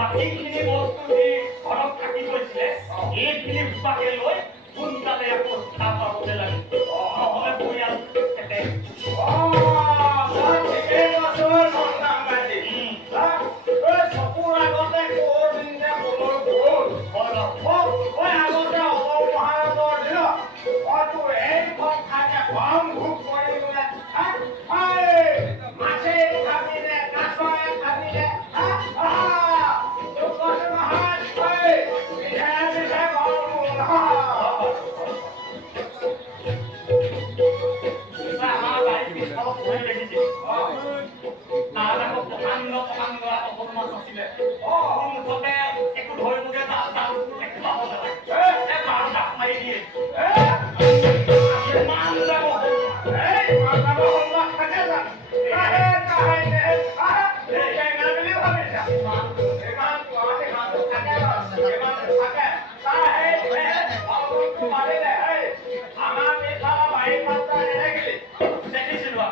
বাকীখিনি বস্তু সি ঘৰত থাকি গৈছিলে এইখিনি বাকে লৈ সোনকালে আকৌ চাহ পাবলৈ লাগে নহ'লে পৰিয়াল চকুৰ আগতে কৰ দিনে বলৰ গ'ল মই আগতে অসম মহাৰাজৰ দিনত তোৰ এইখন ঠাইতে কম ভোগ কৰি বোলে মাছে খাবিলে কাছৰে খাবিলে তোক কৈছো নহয় মিঠাই মিঠাই ঘৰ আমাৰ বাৰীত পিছফালত পৰি দেখিছিল তাত আকৌ প্ৰকাণ্ড প্ৰকাণ্ড অকল মাছ আছিলে মুঠতে একো ধৰিবগে জাল একো পাব নালাগে মাছ জাপ মাৰি দিয়ে ইমান ডাঙৰ থাকে জানো দেখিছিলো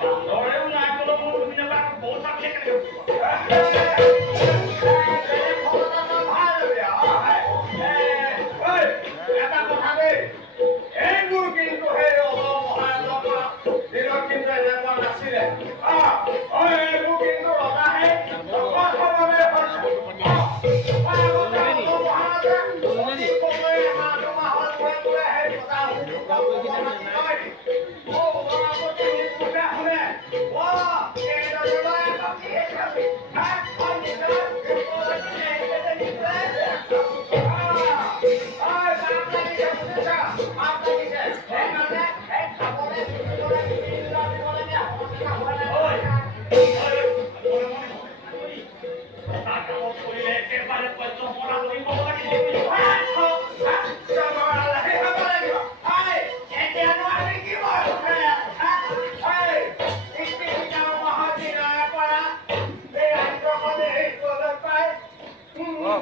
বান্দৰেও নাই ক'লেও মোৰ তুমি নাপায় বহুত চাপিয়ে কেনেকৈ এটা কথা দেই এইবোৰ কিন্তু সেই অসম মহাৰাজৰ দিনত কিন্তু এনেকুৱা নাছিলে এইবোৰ কিন্তু ৰজাহে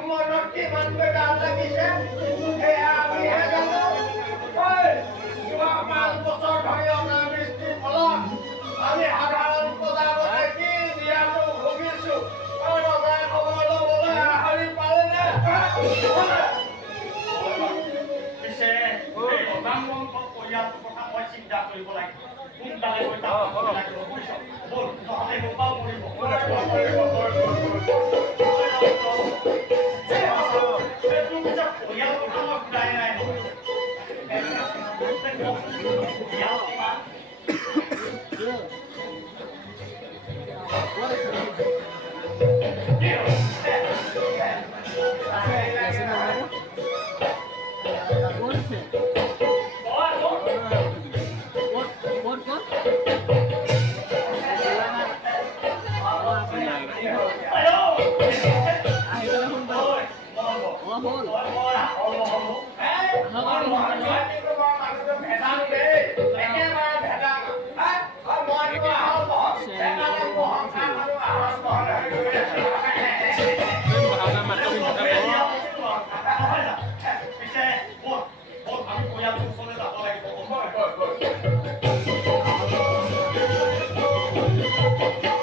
মনত কিমান বেদাল লাগিছে সেয়া আমিহে জানো যোৱা 5 বছৰ ধৰি অনাবৃষ্টিৰ ফলত আমি সাধাৰণ প্ৰজাগণে কি জীয়াটো ভুগিছো ৰজাই খবৰ ল'বলৈ আহৰি পালেনে পিছে এই ৰজাংগৰ পৰিয়ালটোৰ কথা মই চিন্তা কৰিব লাগিব সোনকালে গৈ তাক লাগিব বুজিছ ব'ল নহ'লে মোপাও মৰিব পৰিয়াল কথা মই বুজাই নাই Halo.